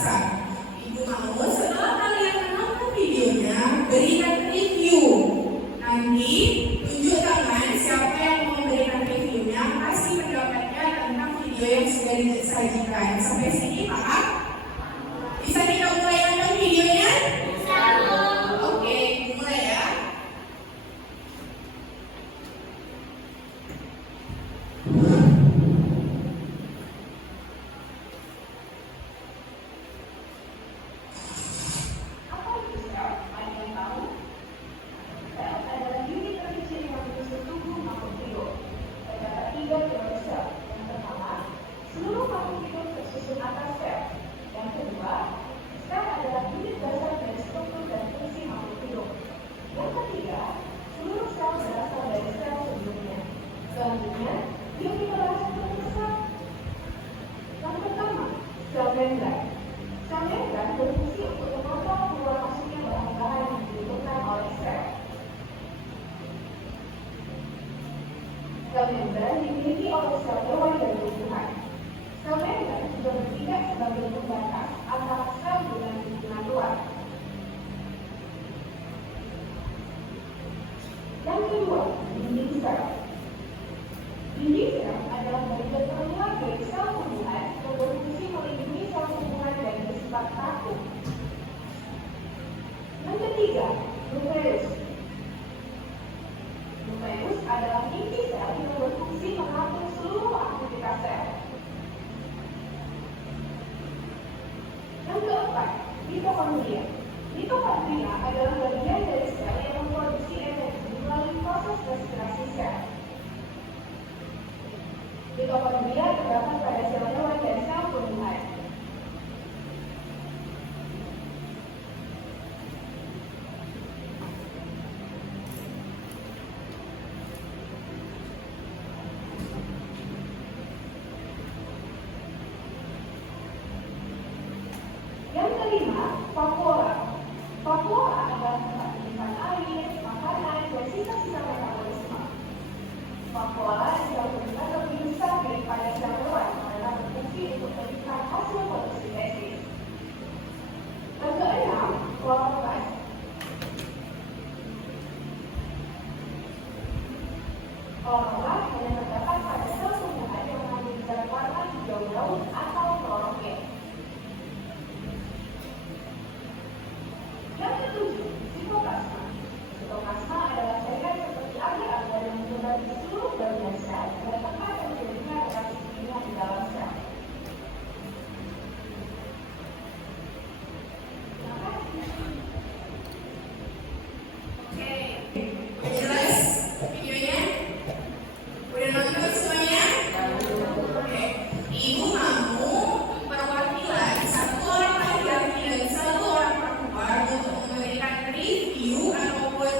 bisa. Ibu mau setelah kalian menonton videonya, berikan review. Nanti tunjuk tangan siapa yang mau memberikan reviewnya, kasih pendapatnya tentang video yang sudah disajikan. Sampai sini paham? Bisa kita mulai nonton videonya? Oke, mulai ya. Selanjutnya, yuk kita bahas tentang sel. Yang pertama, sel membran. Sel membran berfungsi untuk mengontrol keluar masuknya bahan-bahan yang dibutuhkan oleh sel. Sel membran dimiliki oleh sel hewan dan tumbuhan. Sel membran juga bertindak sebagai pembatas antara sel dengan lingkungan luar. Yang kedua, dinding sel. Dinding sel adalah bagian terluar dari sel tumbuhan yang berfungsi melindungi sel tumbuhan dari bersifat kaku. Yang ketiga, nukleus. Nukleus adalah inti sel yang berfungsi mengatur seluruh aktivitas sel. Yang keempat, mitokondria. Mitokondria adalah bagian dari sel yang memproduksi energi melalui proses respirasi sel. Mitokondria terdapat pada sel hewan dan sel tumbuhan. Yang kelima, vakuola. Vakuola adalah tempat penyimpanan air, makanan, dan sisa-sisa metabolisme. Vakuola bisa berbentuk lebih besar daripada sel hewan karena berfungsi untuk menyimpan hasil fotosintesis. Yang keenam, kloroplast. Kloroplast hanya terdapat pada sel tumbuhan yang mengandung zat warna hijau daun atau klorofil. Yang ketujuh, sitoplasma. Sitoplasma adalah cairan seperti agar-agar yang menyebar di seluruh bagian sel pada tempat yang terjadinya reaksi kimia di dalam sel. Terima kasih. Oke, jelas videonya? Udah nonton semuanya? Oke, Ibu mau perwakilan satu orang laki-laki dan satu orang perempuan untuk memberikan review ataupun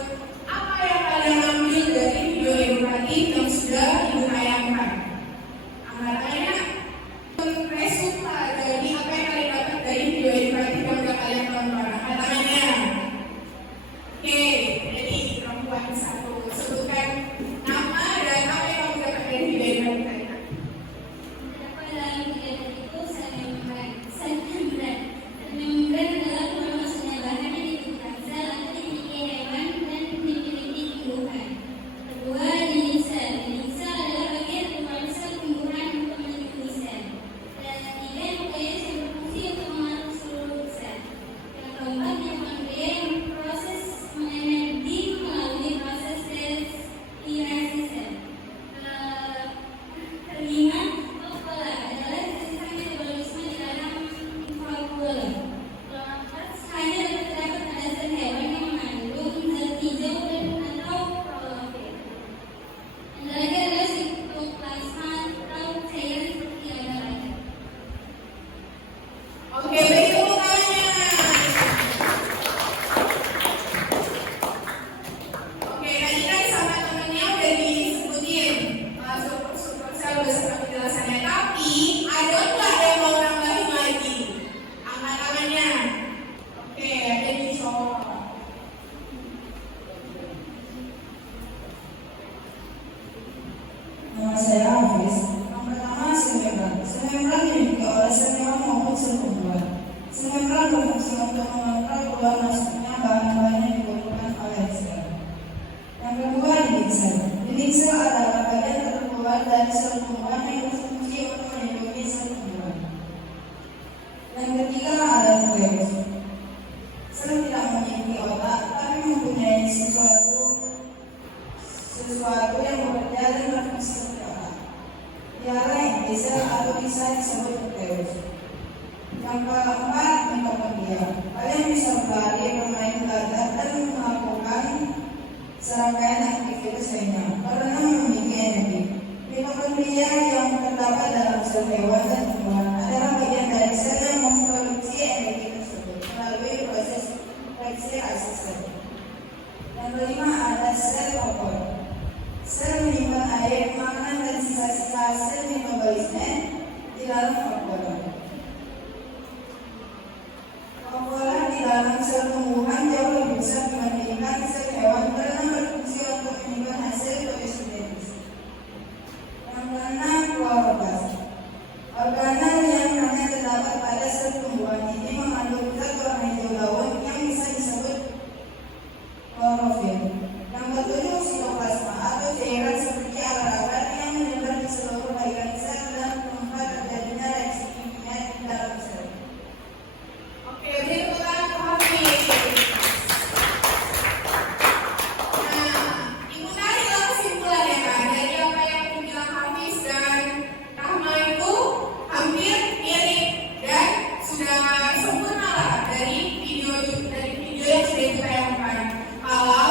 apa yang kalian ambil dari video edukatif yang sudah Ibu tayangkan. Angkat tangannya. Resulta dari apa yang kalian dapat dari video edukatif yang sudah kalian tonton. Angkat tangannya. Oke, jadi perempuan satu, sebutkan nama dan apa yang kamu dapat dari video edukatif tadi. Apa dalam kegiatan itu sel membran? Sel membran adalah keluar masuknya bahan yang dibutuhkan sel atau dimiliki hewan dan dimiliki tumbuhan. Kedua, dinding sel. Dinding sel adalah bagian keluar sel tumbuhan untuk melindungi sel. Dan ketiga, nukleus yang berfungsi untuk mengatur seluruh sel. Yang keempat, mitokondria yang berproses energi melalui proses keempat, mitokondria. Kalian bisa berlari, bermain belajar, dan melakukan serangkaian aktivitas lainnya karena memiliki energi. Mitokondria yang terdapat dalam sel hewan dan tumbuhan adalah bagian dari sel yang memproduksi energi tersebut melalui proses reaksi sel. Yang kelima ada sel kokon. Sel menyimpan air, makanan, dan sisa-sisa hasil metabolisme di dalam kokon. Kokon di dalam sel tumbuhan jauh lebih besar dibandingkan sel hewan karena berfungsi untuk menyimpan hasil fotosintesis. Yang keenam, kloroplast. Organel yang hanya terdapat pada sel tumbuhan ini mengandung zat warna hijau daun yang bisa disebut klorofil. Yang ketujuh, sitoplasma atau cairan seperti agar-agar yang menyebar di seluruh bagian sel dan tempat terjadinya reaksi kimia di dalam sel. Oke, beri tepuk tangan untuk Hafiz. Nah, Ibu tarik kesimpulan ya kan dari apa yang dibilang Hafiz dan Rahma itu hampir mirip dan sudah sempurna lah dari video yang sudah ditayangkan. Kalau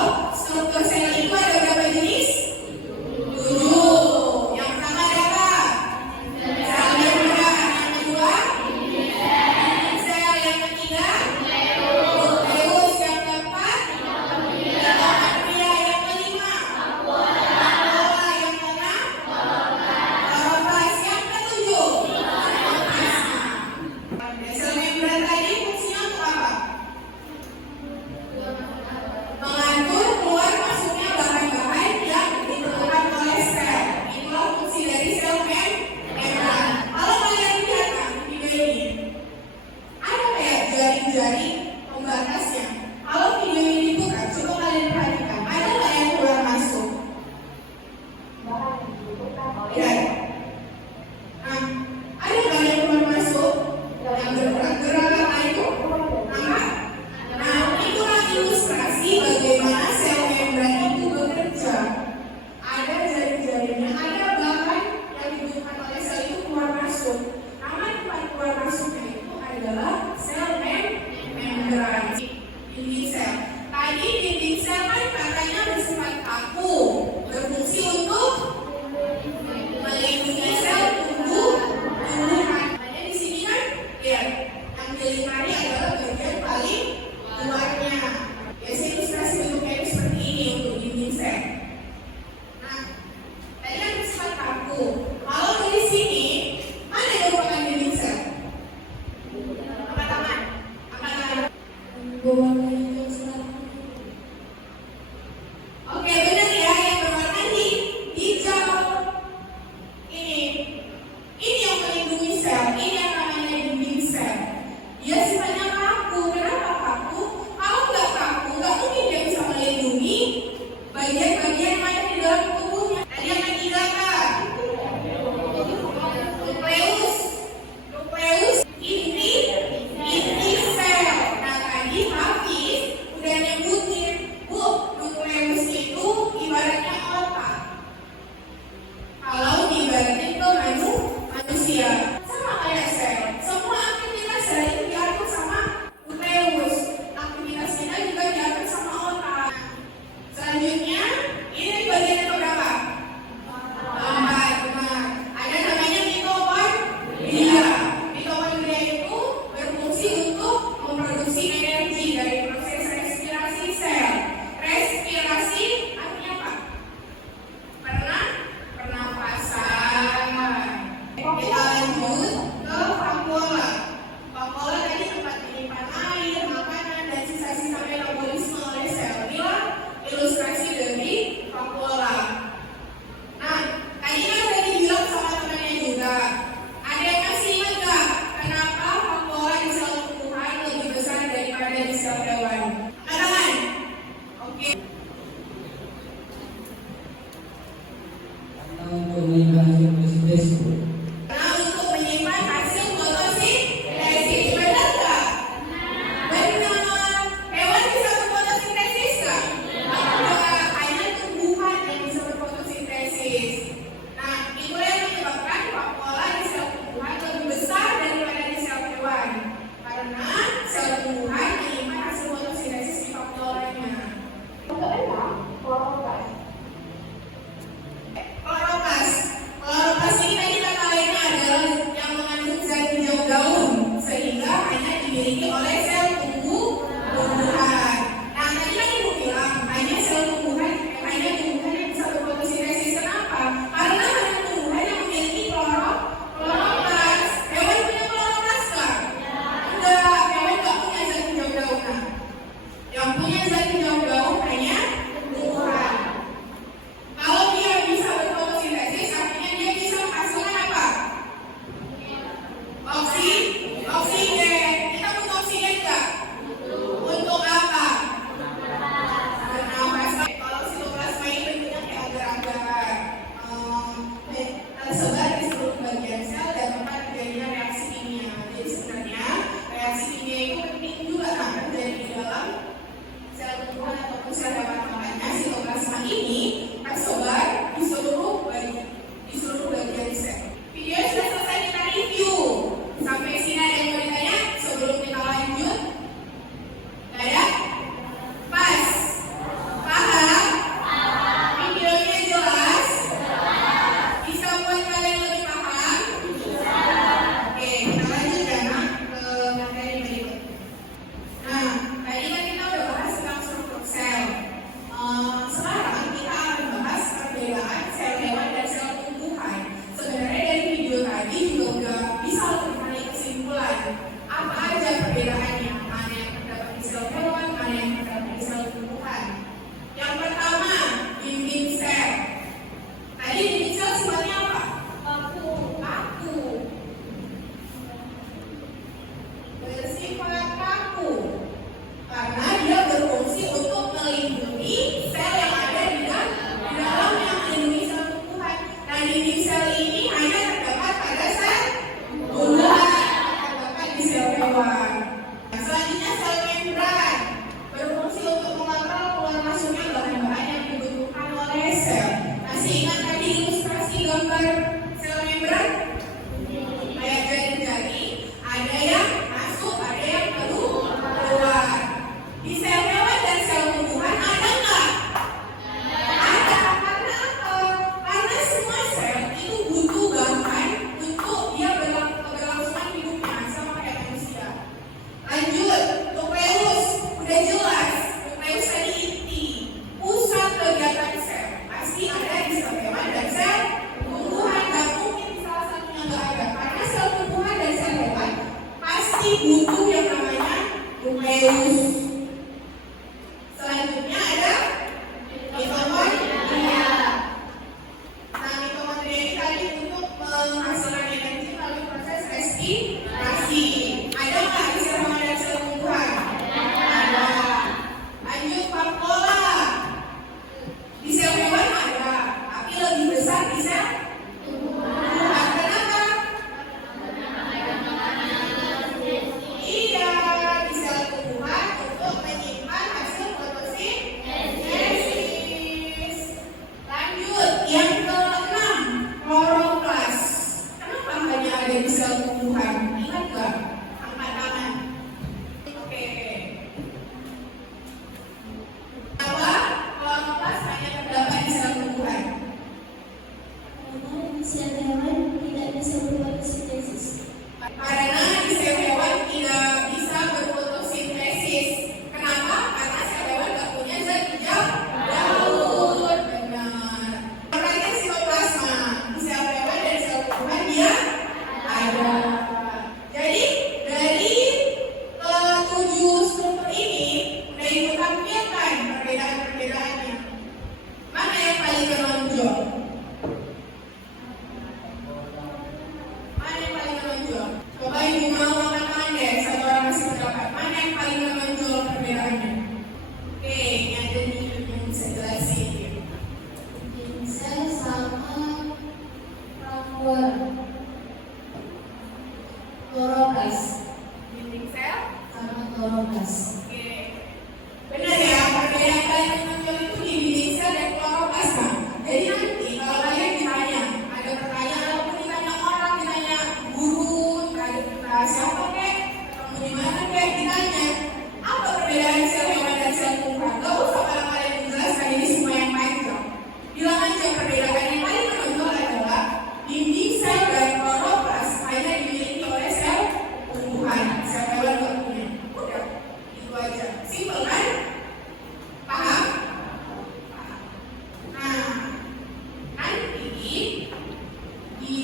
vakuola. Di sel hewan ada, tapi lebih besar di sel tumbuhan. Kenapa? Iya, di sel tumbuhan untuk menyimpan hasil fotosintesis. Lanjut, yang ke-6, kloroplas. Kenapa hanya ada di sel tumbuhan? Ingat gak? Angkat tangan. Oke. Kenapa kloroplas hanya terdapat di sel tumbuhan? Karena di sel hewan tidak bisa berfotosintesis. Karena di sel hewan tidak bisa berfotosintesis. Kenapa? Karena sel hewan tidak punya zat hijau daun. Benar. Perhatikan sitoplasma. Di sel hewan dan sel tumbuhan dia ada. Jadi dari ketujuh struktur ini udah ibu tampilkan perbedaan-perbedaannya. Mana yang paling menonjol? Mana yang paling menonjol? Coba ibu mau angkat tangan deh, satu orang masih pendapat. Mana yang paling menonjol perbedaannya? Oke, ini ada nih yang bisa jelasin. Ginsel sama vakuola. Kloroplas Dinding sel. sama kloroplas. Oke. Benar ya, perbedaan paling menonjol itu di dinding sel dan kloroplas kan. Jadi nanti kalau kalian ditanya, ada pertanyaan ataupun ditanya orang, ditanya guru, ditanya siapa kek, ketemu di mana kek, ditanya apa perbedaan sel hewan dan sel tumbuhan. Gak usah kalian menjelaskan ini semua yang panjang. Bilang aja perbedaan yang paling menonjol adalah dinding sel dan kloroplas hanya dimiliki oleh sel tumbuhan, sel hewan gak punya. Udah, itu aja. Simpel kan? Paham? Paham. Nah, nanti di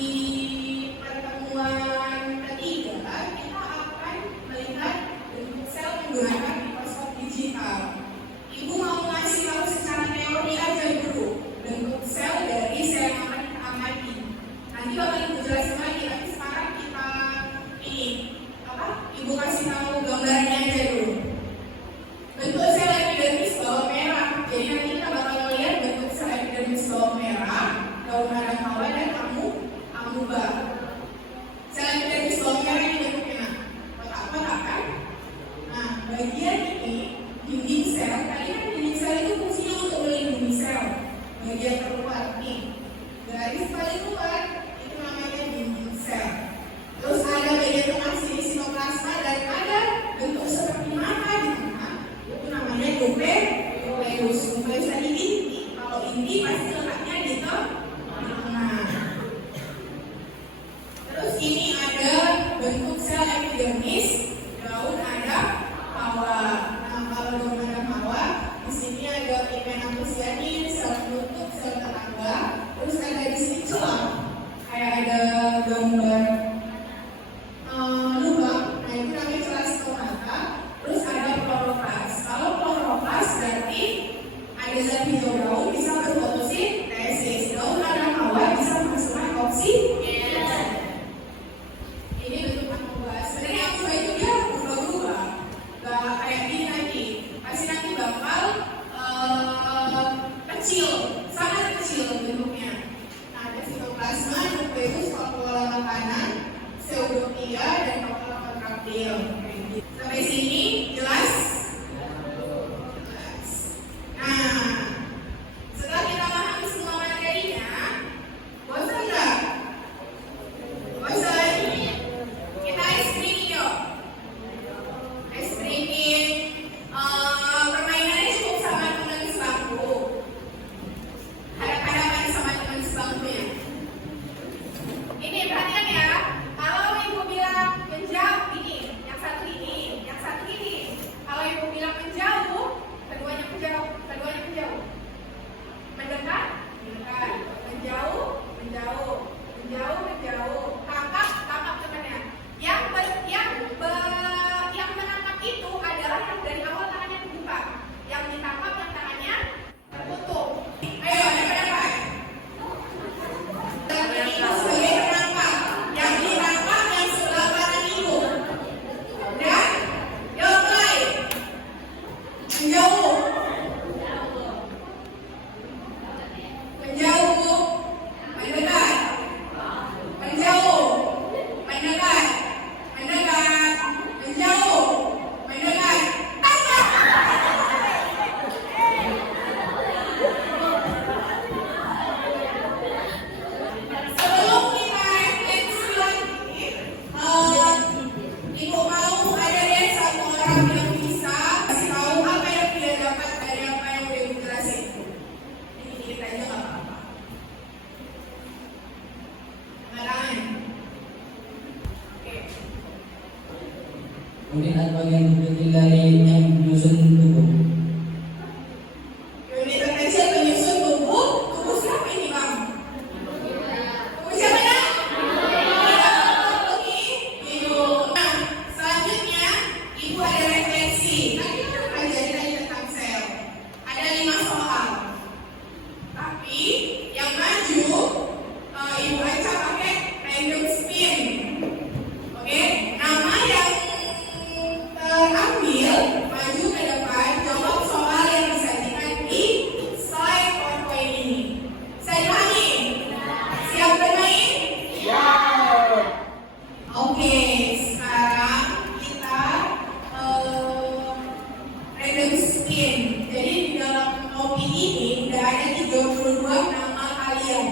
pertemuan ketiga kita akan melihat bentuk sel menggunakan mikroskop digital. Ibu mau ngasih tahu secara teori aja dulu bentuk sel dari sel yang akan kita amati. Nanti bakal ibu jelasin lagi, tapi sekarang kita ini apa? Ibu kasih tahu gambarnya aja dulu. Bentuk sel epidermis bawah merah. Jadi nanti kita bakal melihat bentuk sel epidermis bawah merah, daun radang hawa dan amuba. Sel epidermis bawah merah ini bentuknya kotak-kotak kan? Nah, bagian ini dinding sel. Tadi kan dinding sel itu fungsinya untuk melindungi sel. Bagian terluar nih, garis paling luar itu namanya dinding sel. Terus ada bagian tengah sini sitoplasma dan ada bentuk seperti mata di tengah. Itu namanya nukleus. Nukleus tadi inti. Kalau inti pasti letaknya di tengah. Terus ini ada bentuk sel epidermis, daun ada hawa. Nah, kalau daun ada hawa, di sini ada pigmentocytosis, sel penutup, sel tetangga. Terus ada di sini celah, kayak ada gambar lubang. Nah, itu namanya celah stomata. Terus ada kloroplas. Kalau kloroplas berarti ada zat hijau daun bisa berfotosintesis. Daun ada hawa bisa menghasilkan oksigen. Ini bentuk amuba. Sebenarnya amuba itu dia berubah-ubah. Gak kayak gini nanti. Pasti nanti bakal kecil, sangat kecil bentuknya. Nah, ada sitoplasma, nukleus, vakuola makanan, pseudopia, dan vakuola kontraktil. Sampai sini jelas? Jelas. Nah, Unit apa yang terkecil dari yang menyusun tubuh? Unit terkecil penyusun tubuh. Tubuh siapa ini, Bang? Tubuh siapa ya? Hidung. Nah, selanjutnya Ibu ada refleksi. Tadi kita pelajari tadi tentang sel. Ada 5 soal. Tapi yang maju Ibu baca pakai random spin. Oke, nama yang terambil maju ke depan, jawab soal yang disajikan di slide PowerPoint ini. Saya dipahami? Siap bermain? Oke, sekarang kita random spin. Jadi di dalam topi ini udah ada 32 nama kalian.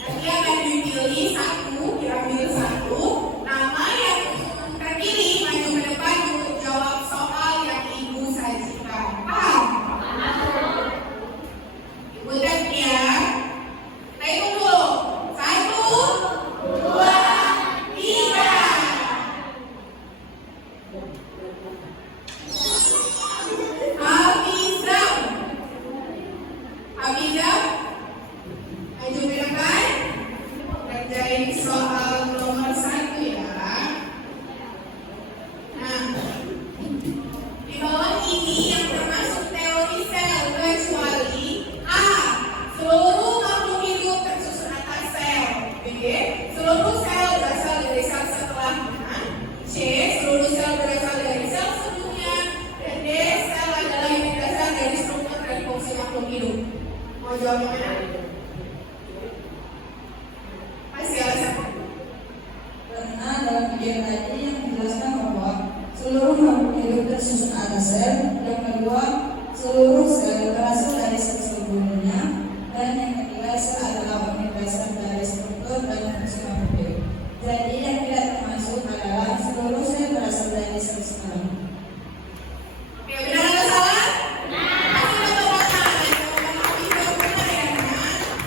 Nanti akan dipilih satu, diambil satu. Nama yang terpilih maju ke depan untuk jawab soal yang Ibu sajikan. Paham? Ibu tes ya. Kita hitung dulu. 1, 2, 3. Hafizah. Hafizah. Maju ke depan. Kerjain soal nomor 1 ya. Nah, di bawah ini yang termasuk teori sel kecuali A. Seluruh makhluk hidup tersusun atas sel. B. Seluruh sel berasal dari sel setelahnya. C. Seluruh sel berasal dari sel sebelumnya. Dan D. Sel adalah unit dasar dari struktur dan fungsi makhluk hidup. Mau jawab yang mana? Masih alasan? Karena dalam video tadi yang menjelaskan bahwa seluruh makhluk hidup tersusun atas sel, yang kedua seluruh sel berasal dari sel sebelumnya, dan yang ketiga sel adalah unit dasar dari struktur dan fungsi makhluk hidup. Jadi yang tidak termasuk adalah seluruh sel berasal dari sel sekarang. Oke, benar atau salah? Masih ada beberapa. Yang benar ya, Nak.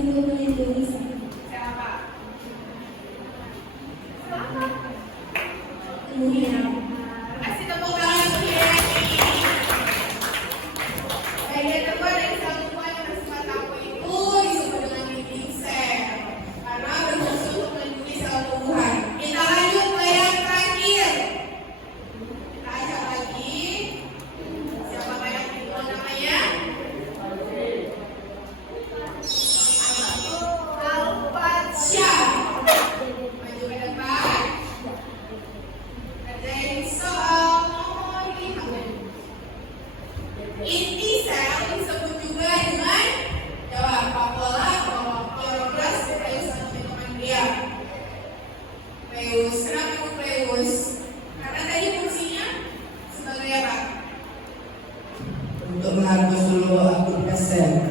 untuk melindungi saya. Siapa? Kemudian, Kasih tepuk tangan untuk Hirani. Bagian depan dari sambungan bersifat aku itu disebut dengan dinding sel karena berfungsi untuk melindungi sel tumbuhan. Kita lanjut ke yang terakhir. Kita ajak lagi. Siapa yang itu namanya? Alfatsya. Maju ke depan. Kerjain soal nomor 5. Inti sel disebut juga dengan jawab papola, kloroplast, nukleus atau mitokondria. Nukleus, kenapa nukleus? Karena tadi fungsinya sebagai apa? Untuk mengatur seluruh aktivitas sel.